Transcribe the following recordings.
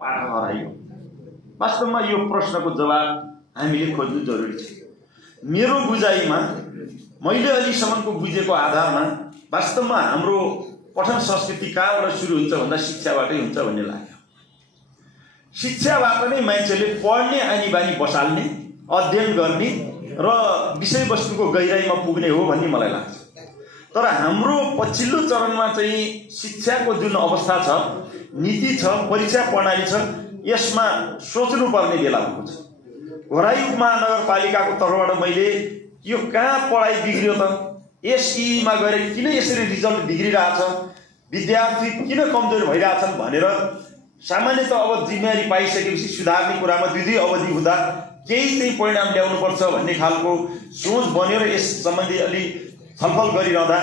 पाठ हरायो? वास्तवमा यो प्रश्नको जवाब हामीले खोज्नु जरुरी छ। मेरो बुझाइमा मैले अहिलेसम्मको बुझेको आधारमा वास्तवमा हाम्रो पठन संस्कृति कहाँबाट सुरु हुन्छ भन्दा शिक्षाबाटै हुन्छ भन्ने लाग्यो। शिक्षाबाट नै मान्छेले पढ्ने आनी बानी बसाल्ने, अध्ययन गर्ने र विषयवस्तुको गहिराइमा पुग्ने हो भन्ने मलाई लाग्छ। तर हाम्रो पछिल्लो चरणमा चाहिँ शिक्षाको जुन अवस्था छ, नीति छ, परीक्षा प्रणाली छ, यसमा सोच्नुपर्ने बेला भएको छ। घोराई उपमहानगरपालिकाको तर्फबाट मैले यो कहाँ पढाइ बिग्रियो त, एसईमा गएर किन यसरी रिजल्ट बिग्रिरहेछ, विद्यार्थी किन कमजोर भइरहेछन् भनेर सामान्यतः अब जिम्मेवारी पाइसकेपछि सुधार्ने कुरामा दुई अवधि हुँदा केही चाहिँ परिणाम ल्याउनुपर्छ भन्ने खालको सोच बन्यो र यस सम्बन्धी अलि छलफल गरिरहँदा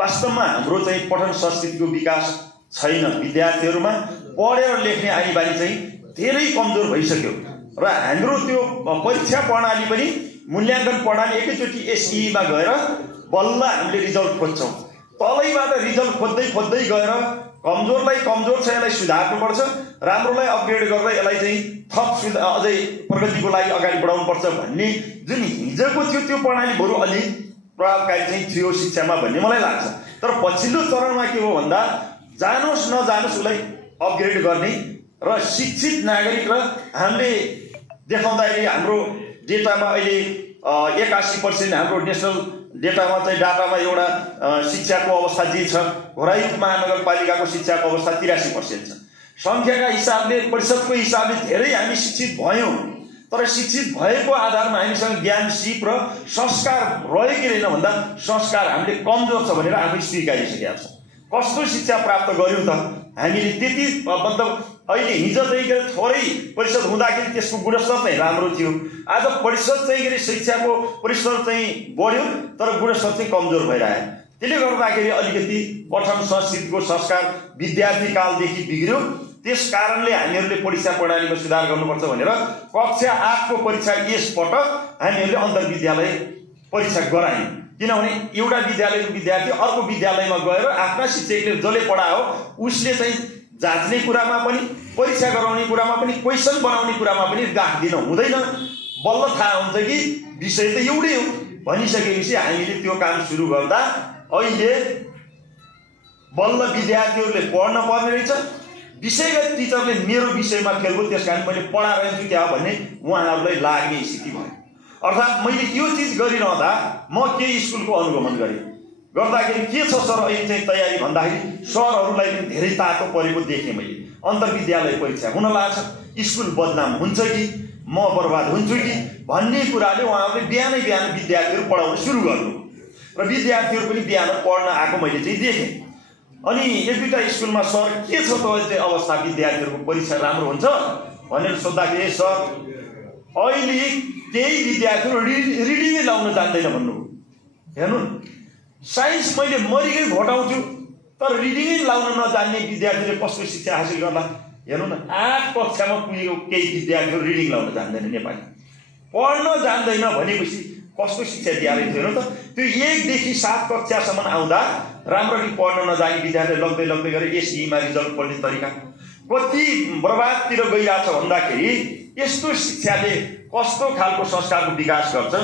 वास्तवमा हाम्रो चाहिँ पठन संस्कृतिको विकास छैन। विद्यार्थीहरूमा पढेर लेख्ने आनी बानी चाहिँ धेरै कमजोर भइसक्यो र हाम्रो त्यो परीक्षा प्रणाली पनि मूल्याङ्कन प्रणाली एकैचोटि एसईमा गएर बल्ल हामीले रिजल्ट खोज्छौँ। तलैबाट रिजल्ट खोज्दै गएर कमजोरलाई कमजोर छ यसलाई सुधार्नुपर्छ, राम्रोलाई अपग्रेड गरेर यसलाई चाहिँ थप अझै प्रगतिको लागि अगाडि बढाउनुपर्छ भन्ने जुन हिजोको थियो त्यो प्रणाली बरु अलि प्रभावकारी चाहिँ थियो शिक्षामा भन्ने मलाई लाग्छ। तर पछिल्लो चरणमा के हो भन्दा जानोस् नजानोस् उसलाई अपग्रेड गर्ने र शिक्षित नागरिक र हामीले देखाउँदाखेरि हाम्रो डेटामा अहिले 81% हाम्रो नेसनल डेटामा चाहिँ डाटामा एउटा शिक्षाको अवस्था जे छ, घोराई महानगरपालिकाको शिक्षाको अवस्था 83% छ। सङ्ख्याका हिसाबले, प्रतिशतको हिसाबले धेरै हामी शिक्षित भयौँ, तर शिक्षित भएको आधारमा हामीसँग ज्ञान, सिप र संस्कार रह्यो कि रहेन भन्दा संस्कार हामीले कमजोर छ भनेर आफै स्वीकारिसकेका छौँ। कस्तो शिक्षा प्राप्त गर्यौँ त हामीले? त्यति मतलब अहिले हिजो चाहिँ थोरै प्रतिशत हुँदाखेरि त्यसको गुणस्तर चाहिँ राम्रो थियो, आज प्रतिशत चाहिँ शिक्षाको प्रतिशत चाहिँ बढ्यो तर गुणस्तर चाहिँ कमजोर भइरह्यो। त्यसले गर्दाखेरि अलिकति पठन संस्कृतिको संस्कार विद्यार्थी कालदेखि बिग्रियो। त्यस कारणले हामीहरूले परीक्षा प्रणालीमा सुधार गर्नुपर्छ भनेर कक्षा 8 को परीक्षा यसपटक हामीहरूले अन्तर्विद्यालय परीक्षा गरायौँ। किनभने एउटा विद्यालयको विद्यार्थी अर्को विद्यालयमा गएर आफ्ना शिक्षकले जसले पढायो उसले चाहिँ जाँच्ने कुरामा पनि, परीक्षा गराउने कुरामा पनि, क्वेसन बनाउने कुरामा पनि गाँठ दिन हुँदैन। बल्ल थाहा हुन्छ कि विषय त एउटै हो भनिसकेपछि हामीले त्यो काम सुरु गर्दा अहिले बल्ल विद्यार्थीहरूले पढ्न पर्ने रहेछ। विषयगत टिचरले मेरो विषयमा खेल्यो त्यस कारण मैले पढाइरहन्छु क्या भन्ने उहाँहरूलाई लाग्ने स्थिति भयो। अर्थात् मैले यो चिज गरिरहँदा म केही स्कुलको अनुगमन गरेँ, गर्दाखेरि के छ सर अहिले चाहिँ तयारी भन्दाखेरि सरहरूलाई पनि धेरै तातो परेको देखेँ मैले। अन्तर्विद्यालय परीक्षा हुन लाग्छ, स्कुल बदनाम हुन्छ कि म बर्बाद हुन्छु कि भन्ने कुराले उहाँहरूले बिहानै विद्यार्थीहरू पढाउन सुरु गर्नु र विद्यार्थीहरू पनि बिहान पढ्न आएको मैले चाहिँ देखेँ। अनि एक दुईवटा स्कुलमा सर के छ त चाहिँ अवस्था, विद्यार्थीहरूको परीक्षा राम्रो हुन्छ भनेर सोद्धाखेरि सर अहिले केही विद्यार्थीहरू रिडिङै लाउन जान्दैन भन्नु। हेर्नु, साइन्स मैले मरिकै घटाउँछु तर रिडिङै लाउन नजान्ने विद्यार्थीले कस्तो शिक्षा हासिल गर्ला? हेर्नु न, 8 कक्षामा पुगेको केही विद्यार्थीहरू रिडिङ लाउन जान्दैन, नेपाली पढ्न जान्दैन भनेपछि कस्तो शिक्षा दिएर थियो त? त्यो 1 देखि 7 कक्षासम्म आउँदा राम्ररी पढ्न नजाने विद्यार्थी लग्दै गएर एसईमा रिजल्ट पढ्ने तरिका कति बर्बादतिर गइरहेछ भन्दाखेरि यस्तो शिक्षाले कस्तो खालको संस्कारको विकास गर्छ,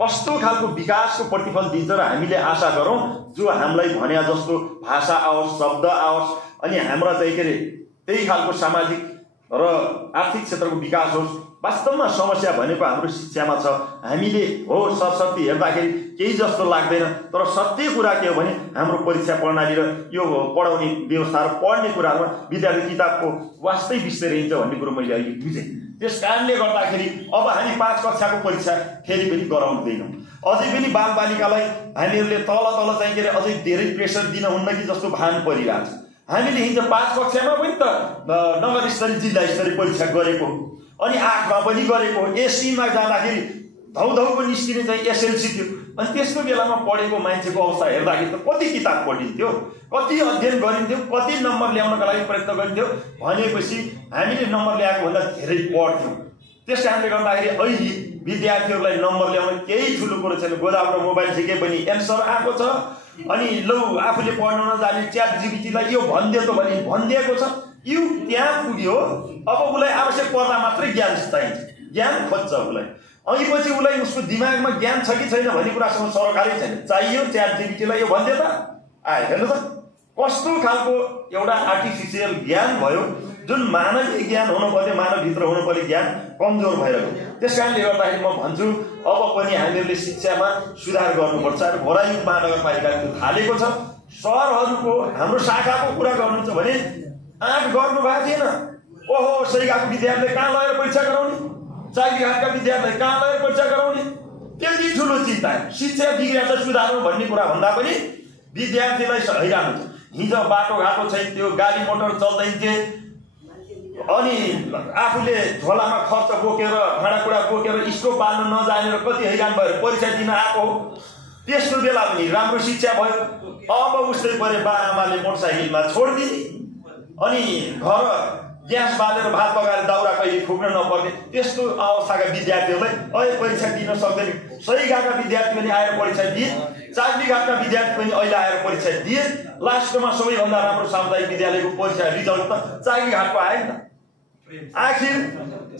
कस्तो खालको विकासको प्रतिफल दिन्छ र हामीले आशा गरौँ जो हामीलाई भने जस्तो भाषा आओस्, शब्द आओस्, अनि हाम्रा चाहिँ के अरे त्यही खालको सामाजिक र आर्थिक क्षेत्रको विकास होस्। वास्तवमा समस्या भनेको हाम्रो शिक्षामा छ। हामीले हो सरस्वती हेर्दाखेरि केही जस्तो लाग्दैन, तर सत्य कुरा के हो भने हाम्रो परीक्षा प्रणाली र यो पढाउने व्यवस्था र पढ्ने कुरामा विद्यार्थी किताबको वास्तै बिस्दै रहन्छ भन्ने कुरो मैले अहिले बुझेँ। त्यस कारणले गर्दाखेरि अब हामी 5 कक्षाको परीक्षा फेरि पनि गराउँदैनौँ। अझै पनि बालबालिकालाई हामीहरूले तल चाहिँ के अरे अझै धेरै प्रेसर दिन हुन्न कि जस्तो भान परिरहेछ। हामीले हिजो 5 कक्षामा पनि त नगर स्तरीय जिल्ला स्तरीय परीक्षा गरेको, अनि 8 मा पनि गरेको, एसईमा जाँदाखेरि धौधौको निस्किने चाहिँ एसएलसी थियो। अनि त्यसको बेलामा पढेको मान्छेको अवस्था हेर्दाखेरि त कति किताब पढिन्थ्यो, कति अध्ययन गरिन्थ्यो, कति नम्बर ल्याउनका लागि प्रयत्न गरिन्थ्यो भनेपछि हामीले नम्बर ल्याएको भन्दा धेरै पढ्थ्यौँ। त्यस कारणले गर्दाखेरि अहिले विद्यार्थीहरूलाई नम्बर ल्याउन केही ठुलो कुरो छैन। गोदावरी मोबाइल झिके पनि एन्सर आएको छ, अनि लौ आफूले पढ्न नजाने च्याट जिपिटीलाई यो भनिदिएको छ, युग त्यहाँ पुग्यो। अब उसलाई आवश्यक पर्दा मात्रै ज्ञान चाहिन्छ, ज्ञान खोज्छ उसलाई। अनि पछि उसलाई उसको दिमागमा ज्ञान छ कि छैन भन्ने कुरासँग सरकारै छैन। चाहियो च्याटजीपीटीलाई यो भन्दै त आयो। हेर्नु त कस्तो खालको एउटा आर्टिफिसियल ज्ञान भयो, जुन मानवीय ज्ञान हुनुपर्ने, मानवभित्र हुनुपर्ने ज्ञान कमजोर भएर गयो। त्यस कारणले गर्दाखेरि म भन्छु अब पनि हामीहरूले शिक्षामा सुधार गर्नुपर्छ। घोरायुग महानगरपालिका त्यो थालेको छ। सहरहरूको हाम्रो शाखाको कुरा गर्नुहुन्छ भने आँट गर्नु भएको थिएन। ओहो सैघाको विद्यार्थीले कहाँ लगेर परीक्षा गराउने, चाइघाटका विद्यार्थीले कहाँ लगेर परीक्षा गराउने, त्यति ठुलो चिन्ता। शिक्षा बिग्रिएको छ, सुधार्नु भन्ने कुरा भन्दा पनि विद्यार्थीलाई हैरान हुन्छ। हिजो बाटोघाटो छैन, त्यो गाडी मोटर चल्दैन थिए, अनि आफूले झोलामा खर्च बोकेर भाँडाकुँडा बोकेर स्टोभ बाल्न नजानेर कति हैरान भएर परीक्षा दिन आएको हो। त्यसको बेला पनि राम्रो शिक्षा भयो। अब उसले परे बाआमाले मोटरसाइकलमा छोडिदिने, अनि घर ग्यास बालेर भात पकाएर दाउरा कहिले फुक्न नपर्ने त्यस्तो अवस्थाका विद्यार्थीहरूलाई अहिले परीक्षा दिन सक्दैन। सैघाटका विद्यार्थी पनि आएर परीक्षा दिए, चाँदीघाटका विद्यार्थी पनि अहिले आएर परीक्षा दिए। लास्टमा सबैभन्दा राम्रो सामुदायिक विद्यालयको परीक्षा रिजल्ट त चाँदीघाटको आयो नि त। आखिर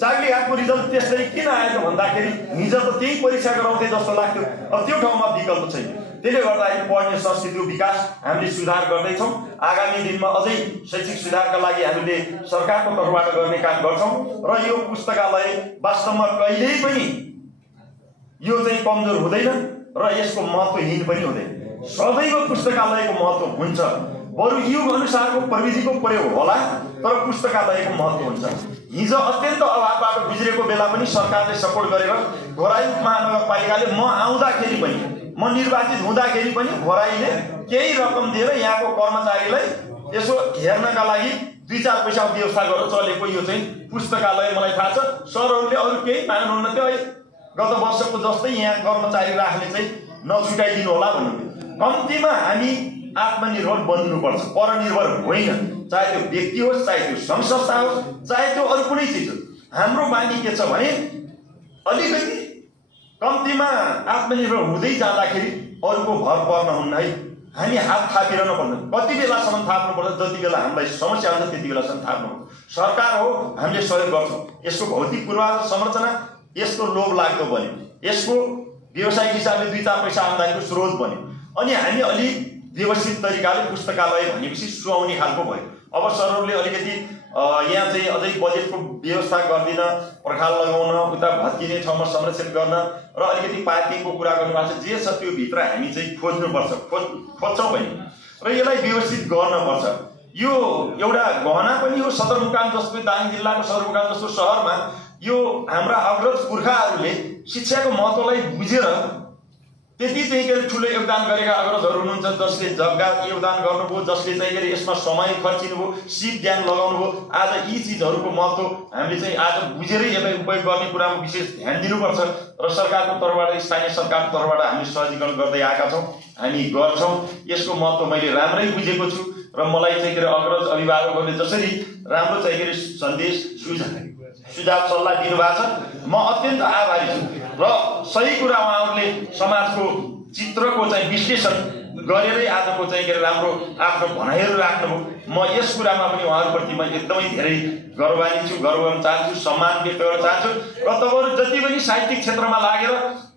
चाँदीघाटको रिजल्ट त्यसरी किन आएको भन्दाखेरि हिजो त त्यही परीक्षा गराउँथे जस्तो लाग्थ्यो। अब त्यो ठाउँमा विकल्प छैन। त्यसले गर्दाखेरि पढ्ने संस्कृतिको विकास हामीले सुधार गर्दैछौँ। आगामी दिनमा अझै शैक्षिक सुधारका लागि हामीले सरकारको तर्फबाट गर्ने काम गर्छौँ। र यो पुस्तकालय वास्तवमा कहिल्यै पनि यो चाहिँ कमजोर हुँदैन र यसको महत्त्वहीन पनि हुँदैन। सदैव पुस्तकालयको महत्त्व हुन्छ। बरु युग अनुसारको प्रविधिको प्रयोग होला, तर पुस्तकालयको महत्त्व हुन्छ। हिजो अत्यन्त अभावबाट गुज्रेको बेला पनि सरकारले सपोर्ट गरेर घोरायुग महानगरपालिकाले म आउँदाखेरि पनि, म निर्वाचित हुँदाखेरि पनि घोराईले केही रकम दिएर यहाँको कर्मचारीलाई यसो हेर्नका लागि 2-4 पैसा व्यवस्था गरेर चलेको यो चाहिँ पुस्तकालय मलाई थाहा छ। सरहरूले अरू केही माग्नुहुन्न थियो। गत वर्षको जस्तै यहाँ कर्मचारी राख्ने चाहिँ नछुटाइदिनु होला भन्नु। कम्तीमा हामी आत्मनिर्भर बन्नुपर्छ, परनिर्भर होइन। चाहे त्यो व्यक्ति होस्, चाहे त्यो सङ्घ संस्था होस्, चाहे त्यो अरू कुनै चिज होस्। हाम्रो बानी के छ भने अलिकति कम्तीमा आत्मनिर्भर हुँदै जाँदाखेरि अरूको भर पर्न हुन्न है। हामी हात थापिरहन पर्दैन। कति बेलासम्म थाप्नुपर्छ, जति बेला हामीलाई समस्या हुन्छ त्यति बेलासम्म थाप्नुपर्छ। सरकार हो, हामीले सहयोग गर्छौँ। यसको भौतिक पूर्वाधार संरचना यस्तो लोभ लाग्दो बन्यो, यसको व्यावसायिक हिसाबले 2-4 पैसा आम्दानीको स्रोत बन्यो। अनि हामी अलिक व्यवस्थित तरिकाले पुस्तकालय भनेपछि सुहाउने खालको भयो। अब सरहरूले अलिकति यहाँ चाहिँ अझै बजेटको व्यवस्था गरिदिन, पर्खाल लगाउन, उता भत्किने ठाउँमा संरक्षण गर्न र अलिकति पार्किङको कुरा गर्नुभएको छ। जे छ त्यो भित्र हामी चाहिँ खोज्नुपर्छ, खोज्छौँ पनि र यसलाई व्यवस्थित गर्नुपर्छ। यो एउटा गहना पनि हो। सदरमुकाम जस्तो, दाङ जिल्लाको सदरमुकाम जस्तो सहरमा यो हाम्रा अग्रज पुर्खाहरूले शिक्षाको महत्त्वलाई बुझेर त्यति चाहिँ के ठुलो योगदान गरेका अग्रजहरू हुनुहुन्छ, जसले जग्गा योगदान गर्नुभयो, जसले चाहिँ के यसमा समय खर्चिनुभयो, सिप ध्यान लगाउनुभयो। आज यी चिजहरूको महत्त्व हामीले चाहिँ आज बुझेरै यसलाई उपयोग गर्ने कुरामा विशेष ध्यान दिनुपर्छ र सरकारको तर्फबाट, स्थानीय सरकारको तर्फबाट हामी सहजीकरण गर्दै आएका छौँ, हामी गर्छौँ। यसको महत्त्व मैले राम्रै बुझेको छु र मलाई चाहिँ के अग्रज अभिभावकहरूले जसरी राम्रो चाहिँ के सन्देश सुझाव सल्लाह दिनुभएको छ, म अत्यन्त आभारी छु। र सही कुरा उहाँहरूले समाजको चित्रको चाहिँ विश्लेषण गरेरै आजको चाहिँ के राम्रो आफ्नो भनाइहरू राख्नुभयो। म यस कुरामा पनि उहाँहरूप्रति म एकदमै धेरै गर्वान्वित छु, गर्व गर्न चाहन्छु, सम्मान व्यक्त गर्न चाहन्छु। र तपाईँहरू जति पनि साहित्यिक क्षेत्रमा लागेर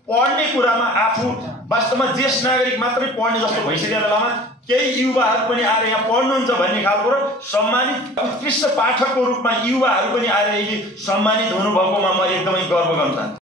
पढ्ने कुरामा आफू वास्तवमा ज्येष्ठ नागरिक मात्रै पढ्ने जस्तो भइसकेको बेलामा केही युवाहरू पनि आएर यहाँ पढ्नुहुन्छ भन्ने खालको र सम्मानित उत्कृष्ट पाठकको रूपमा युवाहरू पनि आएर यदि सम्मानित हुनुभएकोमा म एकदमै गर्व गर्न चाहन्छु।